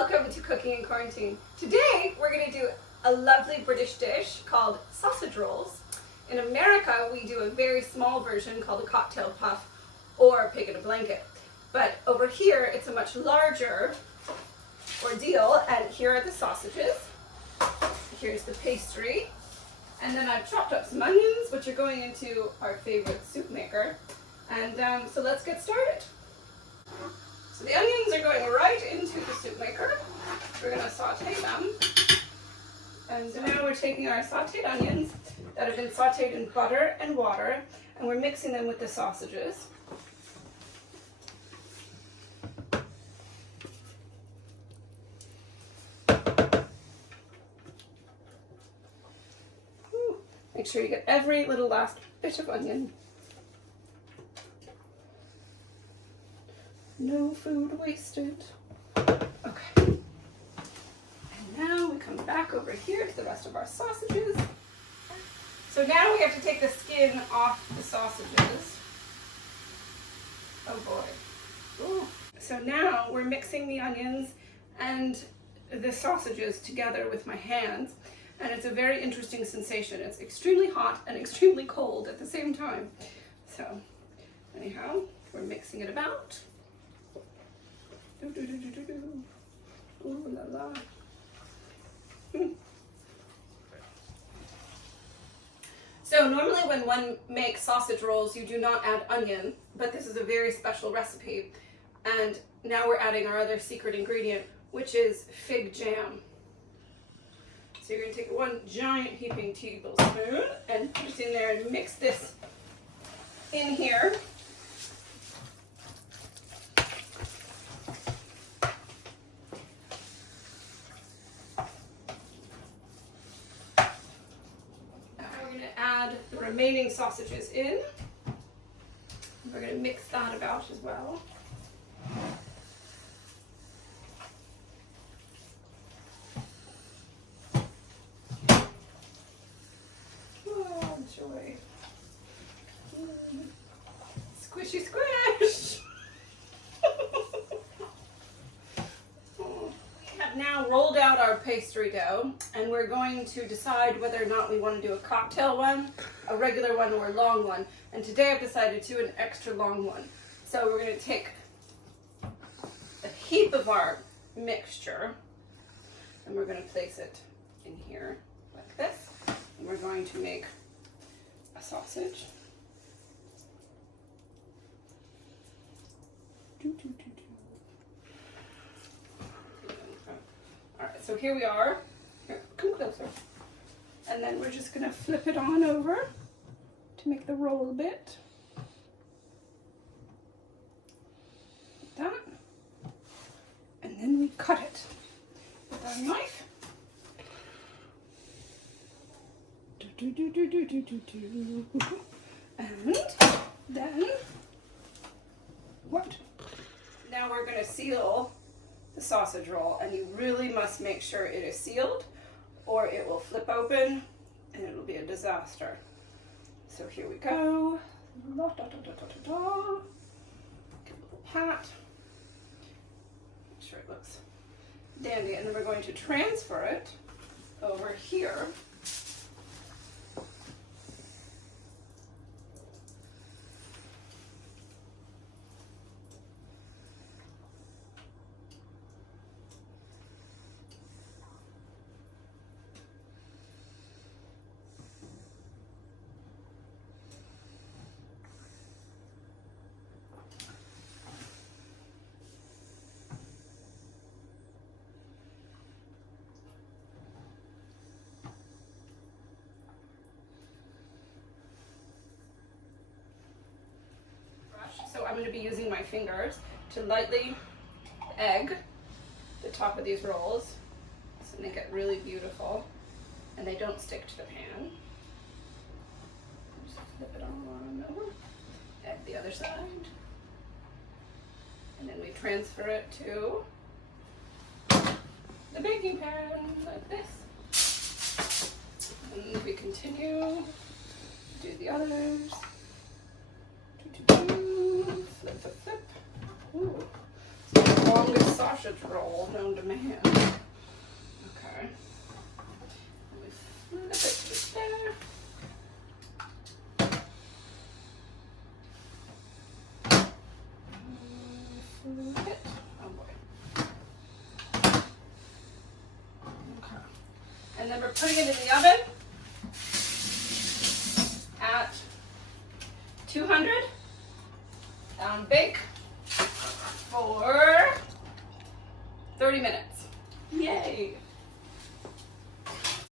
welcome to Cooking in Quarantine. Today we're going to do a lovely British dish called sausage rolls. In America we do a very small version called a cocktail puff or pig in a blanket. But over here it's a much larger ordeal, and here are the sausages. Here's the pastry. And then I've chopped up some onions, which are going into our favorite soup maker. And so let's get started. So the onions are going right into the soup maker. We're going to saute them. And so now we're taking our sauteed onions that have been sauteed in butter and water, and we're mixing them with the sausages. Make sure you get every little last bit of onion. No food wasted. Okay. And now we come back over here to the rest of our sausages. So now we have to take the skin off the sausages. Oh boy. Ooh. So now we're mixing the onions and the sausages together with my hands. And it's a very interesting sensation. It's extremely hot and extremely cold at the same time. So, anyhow, we're mixing it about. Ooh la la. So normally when one makes sausage rolls, you do not add onion, but this is a very special recipe. And now we're adding our other secret ingredient, which is fig jam. So you're going to take one giant heaping tablespoon and put it in there and mix this in here. Now we're going to add the remaining sausages in. We're going to mix that about as well. Joy. Squishy squish! We have now rolled out our pastry dough, and we're going to decide whether or not we want to do a cocktail one, a regular one, or a long one. And today I've decided to do an extra long one. So we're going to take a heap of our mixture, and we're going to place it in here like this. And we're going to make a sausage. Alright, so here we are. Here, come closer. And then we're just going to flip it on over to make the roll a bit. Like that. And then we cut it with our knife. And then what? Now we're going to seal the sausage roll, and you really must make sure it is sealed or it will flip open and it'll be a disaster. So here we go. Give a little pat. Make sure it looks dandy, and then we're going to transfer it over here. So I'm going to be using my fingers to lightly egg the top of these rolls so they get really beautiful and they don't stick to the pan. Just flip it on over, egg the other side, and then we transfer it to the baking pan like this. And we continue to do the others. Flip, flip, flip. Ooh, it's the longest sausage sausage roll known to man. Okay. Flip it there. Flip it. Oh boy. Okay. And then we're putting it in the oven at 200 on bake for 30 minutes. Yay!